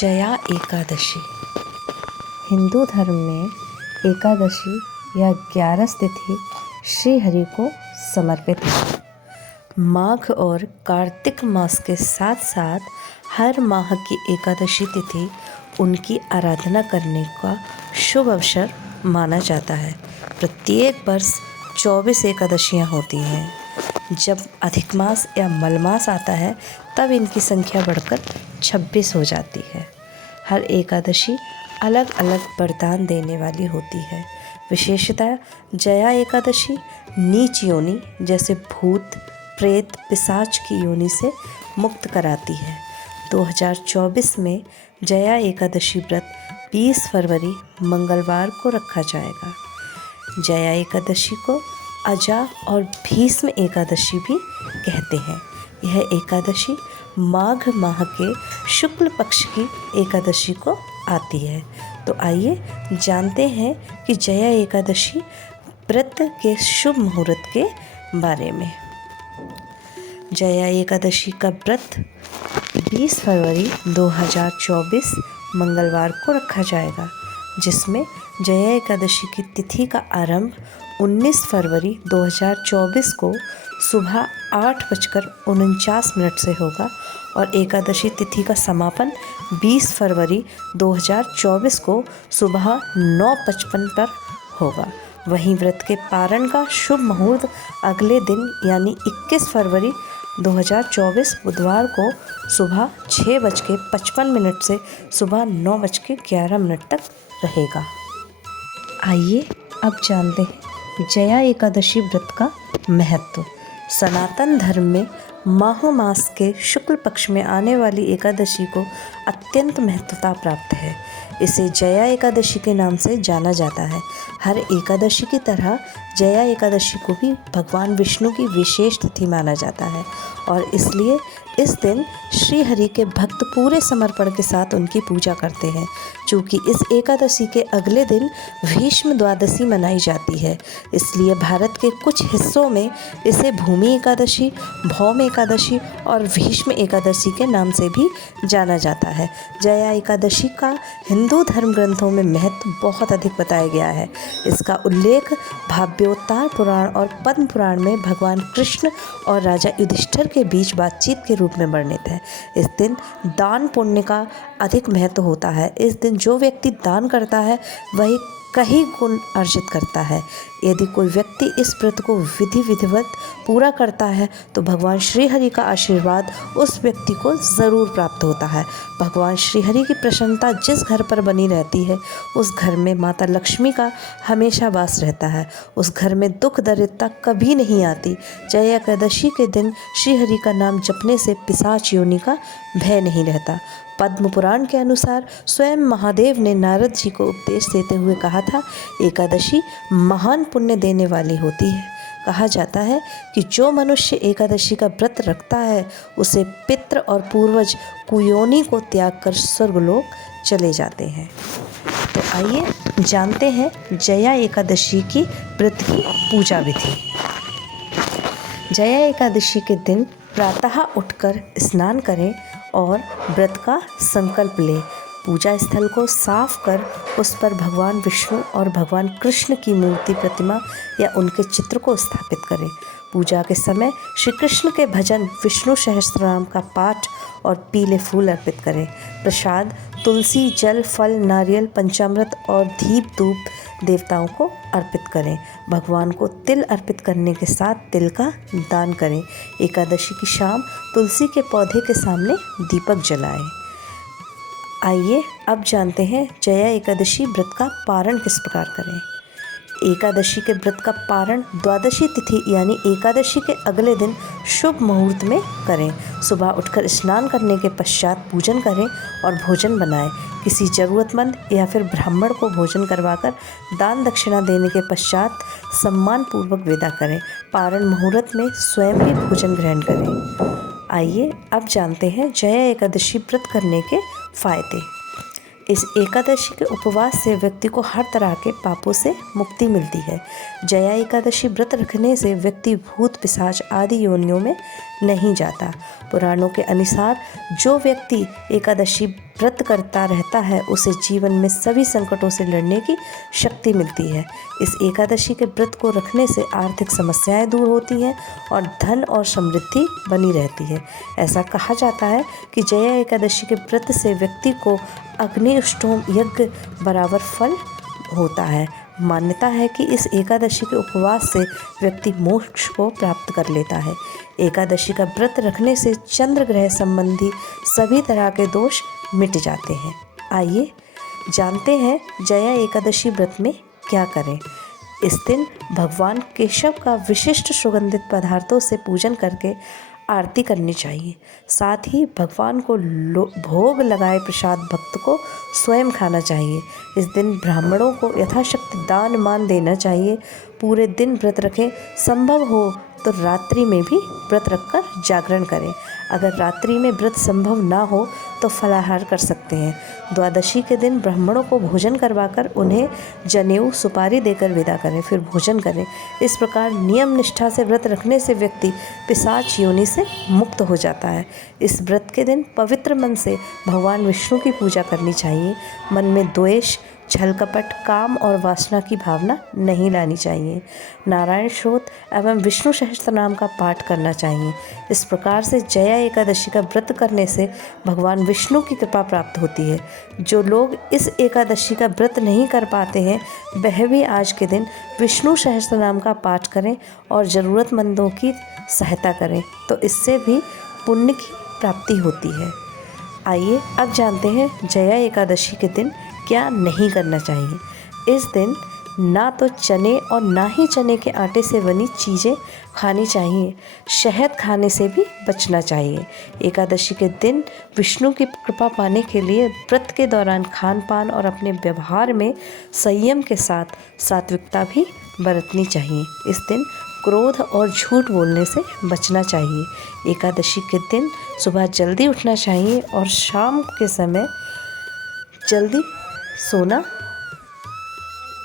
जया एकादशी। हिंदू धर्म में एकादशी या 11 तिथि श्री हरि को समर्पित है। माघ और कार्तिक मास के साथ साथ हर माह की एकादशी तिथि उनकी आराधना करने का शुभ अवसर माना जाता है। प्रत्येक वर्ष 24 एकादशियाँ होती हैं। जब अधिक मास या मलमास आता है तब इनकी संख्या बढ़कर 26 हो जाती है। हर एकादशी अलग अलग वरदान देने वाली होती है। विशेषतः जया एकादशी नीच योनि जैसे भूत, प्रेत, पिशाच की योनि से मुक्त कराती है। 2024 में जया एकादशी व्रत 20 फरवरी मंगलवार को रखा जाएगा। जया एकादशी को अजा और भीष्म एकादशी भी कहते हैं। यह एकादशी माघ माह के शुक्ल पक्ष की एकादशी को आती है। तो आइए जानते हैं कि जया एकादशी व्रत के शुभ मुहूर्त के बारे में। जया एकादशी का व्रत 20 फरवरी 2024 मंगलवार को रखा जाएगा, जिसमें जया एकादशी की तिथि का आरंभ 19 फरवरी 2024 को सुबह 8:49 से होगा और एकादशी तिथि का समापन 20 फरवरी 2024 को सुबह 9:55 पर होगा। वहीं व्रत के पारण का शुभ मुहूर्त अगले दिन यानी 21 फरवरी 2024 बुधवार को सुबह 6:55 से सुबह 9:11 तक रहेगा। आइए अब जानते हैं जया एकादशी व्रत का महत्व। सनातन धर्म में माह मास के शुक्ल पक्ष में आने वाली एकादशी को अत्यंत महत्वता प्राप्त है। इसे जया एकादशी के नाम से जाना जाता है। हर एकादशी की तरह जया एकादशी को भी भगवान विष्णु की विशेष तिथि माना जाता है और इसलिए इस दिन श्री हरि के भक्त पूरे समर्पण के साथ उनकी पूजा करते हैं। चूँकि इस एकादशी के अगले दिन भीष्म द्वादशी मनाई जाती है, इसलिए भारत के कुछ हिस्सों में इसे भूमि एकादशी, भौम एकादशी और भीष्म एकादशी के नाम से भी जाना जाता है। जया एकादशी का हिंदू धर्म ग्रंथों में महत्व बहुत अधिक बताया गया है। इसका उल्लेख भागवतोत्तर पुराण और पद्म पुराण में भगवान कृष्ण और राजा युधिष्ठिर के बीच बातचीत के रूप में वर्णित है। इस दिन दान पुण्य का अधिक महत्व होता है। इस दिन जो व्यक्ति दान करता है वही कई गुण अर्जित करता है। यदि कोई व्यक्ति इस व्रत को विधिवत पूरा करता है तो भगवान श्री हरि का आशीर्वाद उस व्यक्ति को ज़रूर प्राप्त होता है। भगवान श्री हरि की प्रसन्नता जिस घर पर बनी रहती है उस घर में माता लक्ष्मी का हमेशा वास रहता है। उस घर में दुख दरिद्रता कभी नहीं आती। जया एकादशी के दिन श्री हरि का नाम जपने से पिशाच योनि का भय नहीं रहता। पद्म पुराण के अनुसार स्वयं महादेव ने नारद जी को उपदेश देते हुए कहा था, एकादशी महान पुण्य देने वाली होती है। कहा जाता है कि जो मनुष्य एकादशी का व्रत रखता है उसे पितृ और पूर्वज कुयोनि को त्याग कर स्वर्गलोक चले जाते हैं। तो आइए जानते हैं जया एकादशी की व्रत की पूजा विधि। जया एकादशी के दिन प्रातः उठकर स्नान करें और व्रत का संकल्प लें। पूजा स्थल को साफ कर उस पर भगवान विष्णु और भगवान कृष्ण की मूर्ति, प्रतिमा या उनके चित्र को स्थापित करें। पूजा के समय श्री कृष्ण के भजन, विष्णु सहस्त्रनाम का पाठ और पीले फूल अर्पित करें। प्रसाद तुलसी, जल, फल, नारियल, पंचामृत और दीप धूप देवताओं को अर्पित करें। भगवान को तिल अर्पित करने के साथ तिल का दान करें। एकादशी की शाम तुलसी के पौधे के सामने दीपक जलाएं। आइए अब जानते हैं जया एकादशी व्रत का पारण किस प्रकार करें। एकादशी के व्रत का पारण द्वादशी तिथि यानी एकादशी के अगले दिन शुभ मुहूर्त में करें। सुबह उठकर स्नान करने के पश्चात पूजन करें और भोजन बनाएं। किसी ज़रूरतमंद या फिर ब्राह्मण को भोजन करवाकर दान दक्षिणा देने के पश्चात सम्मान पूर्वक विदा करें। पारण मुहूर्त में स्वयं भी भोजन ग्रहण करें। आइए अब जानते हैं जया एकादशी व्रत करने के फायदे। इस एकादशी के उपवास से व्यक्ति को हर तरह के पापों से मुक्ति मिलती है। जया एकादशी व्रत रखने से व्यक्ति भूत, पिशाच आदि योनियों में नहीं जाता। पुराणों के अनुसार जो व्यक्ति एकादशी व्रत करता रहता है उसे जीवन में सभी संकटों से लड़ने की शक्ति मिलती है। इस एकादशी के व्रत को रखने से आर्थिक समस्याएं दूर होती हैं और धन और समृद्धि बनी रहती है। ऐसा कहा जाता है कि जया एकादशी के व्रत से व्यक्ति को अग्निष्टोम यज्ञ बराबर फल होता है। मान्यता है कि इस एकादशी के उपवास से व्यक्ति मोक्ष को प्राप्त कर लेता है। एकादशी का व्रत रखने से चंद्र ग्रह संबंधी सभी तरह के दोष मिट जाते हैं। आइए जानते हैं जया एकादशी व्रत में क्या करें। इस दिन भगवान केशव का विशिष्ट सुगंधित पदार्थों से पूजन करके आरती करनी चाहिए। साथ ही भगवान को भोग लगाए प्रसाद भक्त को स्वयं खाना चाहिए। इस दिन ब्राह्मणों को यथाशक्ति दान मान देना चाहिए। पूरे दिन व्रत रखें, संभव हो तो रात्रि में भी व्रत रखकर जागरण करें। अगर रात्रि में व्रत संभव ना हो तो फलाहार कर सकते हैं। द्वादशी के दिन ब्राह्मणों को भोजन करवाकर उन्हें जनेऊ सुपारी देकर विदा करें, फिर भोजन करें। इस प्रकार नियम निष्ठा से व्रत रखने से व्यक्ति पिशाच योनि से मुक्त हो जाता है। इस व्रत के दिन पवित्र मन से भगवान विष्णु की पूजा करनी चाहिए। मन में द्वेष, छल कपट, काम और वासना की भावना नहीं लानी चाहिए। नारायण स्तोत्र एवं विष्णु सहस्त्रनाम का पाठ करना चाहिए। इस प्रकार से जया एकादशी का व्रत करने से भगवान विष्णु की कृपा प्राप्त होती है। जो लोग इस एकादशी का व्रत नहीं कर पाते हैं वह भी आज के दिन विष्णु सहस्त्रनाम का पाठ करें और ज़रूरतमंदों की सहायता करें, तो इससे भी पुण्य की प्राप्ति होती है। आइए अब जानते हैं जया एकादशी के दिन क्या नहीं करना चाहिए। इस दिन ना तो चने और ना ही चने के आटे से बनी चीज़ें खानी चाहिए। शहद खाने से भी बचना चाहिए। एकादशी के दिन विष्णु की कृपा पाने के लिए व्रत के दौरान खान पान और अपने व्यवहार में संयम के साथ सात्विकता भी बरतनी चाहिए। इस दिन क्रोध और झूठ बोलने से बचना चाहिए। एकादशी के दिन सुबह जल्दी उठना चाहिए और शाम के समय जल्दी सोना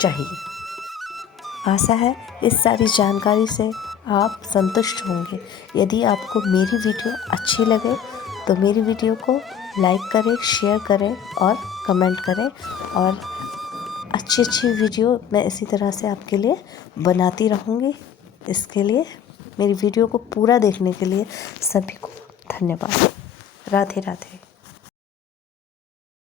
चाहिए। आशा है इस सारी जानकारी से आप संतुष्ट होंगे। यदि आपको मेरी वीडियो अच्छी लगे तो मेरी वीडियो को लाइक करें, शेयर करें और कमेंट करें। और अच्छी वीडियो मैं इसी तरह से आपके लिए बनाती रहूँगी। इसके लिए मेरी वीडियो को पूरा देखने के लिए सभी को धन्यवाद। राधे राधे।